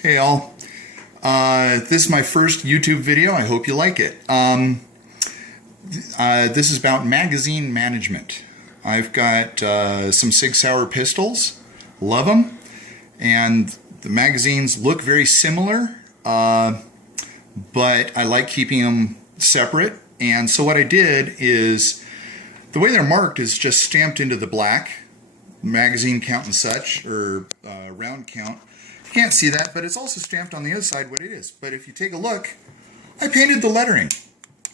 Hey all, this is my first YouTube video. I hope you like it. This is about magazine management. I've got some Sig Sauer pistols, love them, and the magazines look very similar, but I like keeping them separate. And so what I did is, the way they're marked is just stamped into the black, magazine count and such, or round count. You can't see that, but it's also stamped on the other side what it is. But if you take a look, I painted the lettering.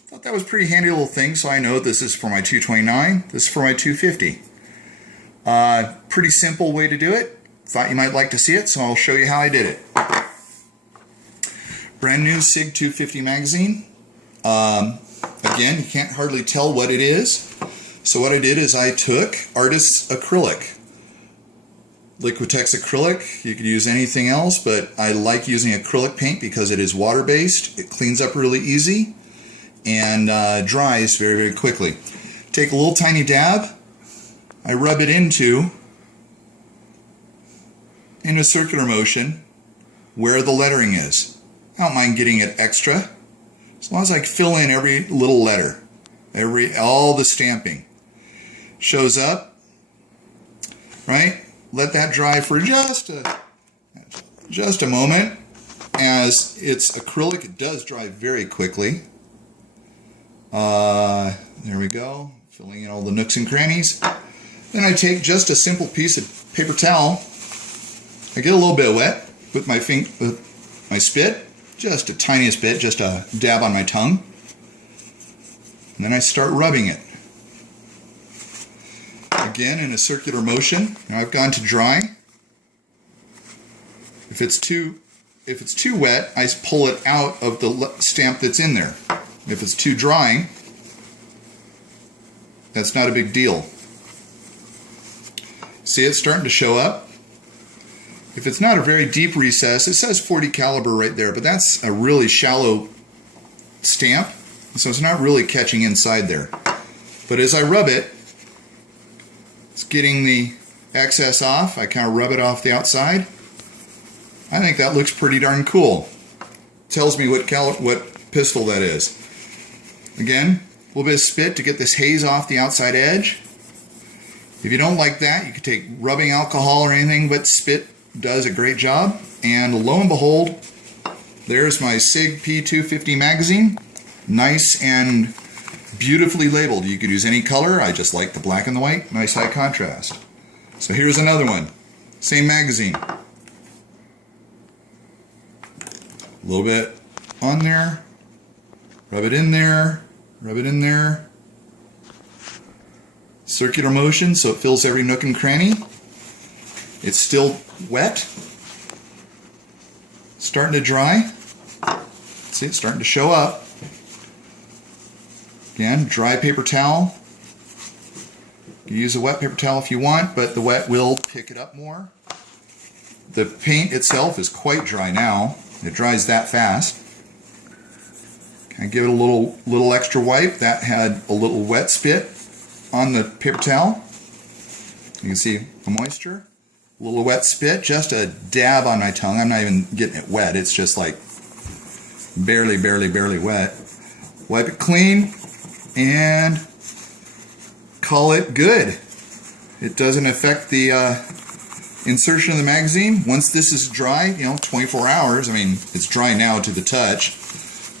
Thought that was a pretty handy little thing, so I know this is for my 229, this is for my 250. Pretty simple way to do it. Thought you might like to see it, so I'll show you how I did it. Brand new Sig 250 magazine. Again, you can't hardly tell what it is. So what I did is I took Artist's acrylic. Liquitex acrylic, you could use anything else, but I like using acrylic paint because it is water-based, it cleans up really easy, and dries very, very quickly. Take a little tiny dab, I rub it in a circular motion where the lettering is. I don't mind getting it extra, as long as I fill in every little letter, all the stamping. Shows up, right? Let that dry for just a moment. As it's acrylic, it does dry very quickly. There we go, filling in all the nooks and crannies. Then I take just a simple piece of paper towel. I get a little bit wet with my spit, just a tiniest bit, just a dab on my tongue. And then I start rubbing it. Again, in a circular motion. Now I've gone to dry. If it's too wet, I pull it out of the stamp that's in there. If it's too dry, that's not a big deal. See, it's starting to show up. If it's not a very deep recess, it says 40 caliber right there, but that's a really shallow stamp, so it's not really catching inside there. But as I rub it, it's getting the excess off. I kind of rub it off the outside. I think that looks pretty darn cool. Tells me what pistol that is. Again, a little bit of spit to get this haze off the outside edge. If you don't like that, you could take rubbing alcohol or anything, but spit does a great job. And lo and behold, there's my Sig P250 magazine. Nice and beautifully labeled. You could use any color. I just like the black and the white. Nice high contrast. So here's another one. Same magazine. A little bit on there. Rub it in there. Rub it in there. Circular motion so it fills every nook and cranny. It's still wet. Starting to dry. See, it's starting to show up. Again, dry paper towel. You use a wet paper towel if you want, but the wet will pick it up more. The paint itself is quite dry now. It dries that fast. I give it a little extra wipe. That had a little wet spit on the paper towel. You can see the moisture. A little wet spit, just a dab on my tongue. I'm not even getting it wet. It's just like barely wet. Wipe it clean and call it good. It doesn't affect the insertion of the magazine. Once this is dry, 24 hours, I mean, it's dry now to the touch,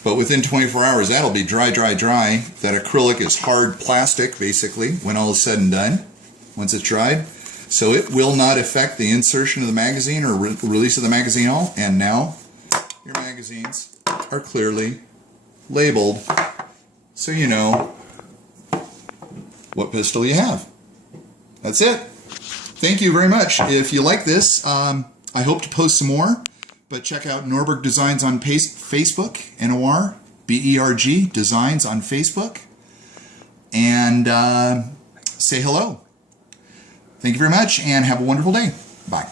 but within 24 hours that'll be dry. That acrylic is hard plastic, basically, when all is said and done, once it's dried. So it will not affect the insertion of the magazine or release of the magazine all. And now your magazines are clearly labeled, so you know what pistol you have. That's it. Thank you very much. If you like this, I hope to post some more, but check out Norberg Designs on Facebook, Norberg Designs on Facebook, and say hello. Thank you very much, and have a wonderful day. Bye.